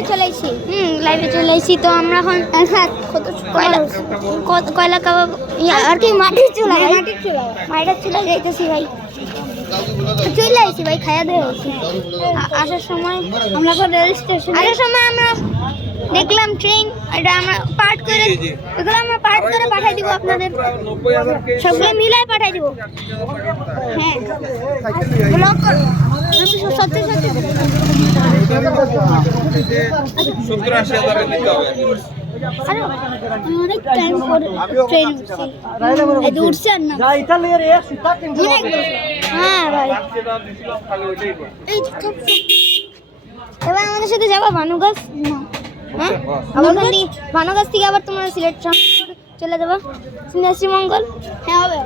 লাইভে চলে এসেছি লাইভে চলে এসেছি তো আমরা এখন কয়লা কাবাব আর কি মাটির চুলা যাইতেছি ভাই চলে আসছি ভাই খাইয়া দেওয়া হয়েছি আসার সময় আমরা রেল স্টেশন আসার সময় আমরা দেখলাম ট্রেন এটা আমরা পার্ট করে এগুলো আমরা পার্ট করে পাঠিয়ে দিব আপনাদের সবগুলো মিলাই পাঠিয়ে দিব হ্যাঁ ব্লগ সত্যি সত্যি 70-80,000 দিতে হবে আরে অনেক টাইম পরে ট্রেন উঠছে আর না হ্যাঁ ভাই এবার আমাদের সাথে যাবো ভানুগাছ হ্যাঁ ভানুগাছ থেকে আবার তোমরা সিলেট চলে যাবো শ্রীমঙ্গল হ্যাঁ হবে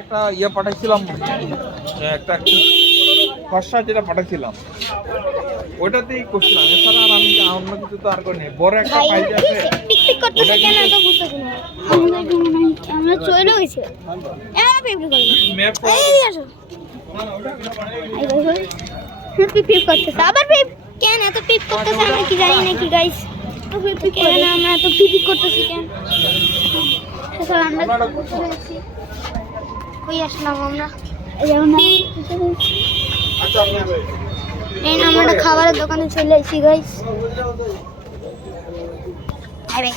একটা ইয়ে পাঠাইছিলাম একটা খসড়া যেটা পাঠাইছিলাম ওটাতেই করছিলাম এছাড়া আর আমি অন্য কিছু তো আর করিনি বড় একটা ফাইল আছে টিকটিক করতেছে কেন তো বুঝতেছি না আমরা চলে গেছি পেপরি করি ম্যাপ এই আসো পিপ করতেছে আবার পিপ কেন এত পিপ করতেছে আমরা কি জানি না কি গাইস কেন আমরা এত পিপ করতেছি কেন আসলে আমরা কই আসলাম আমরা এই আমরা খাবারের দোকানে চলে এসেছি গাইস আরে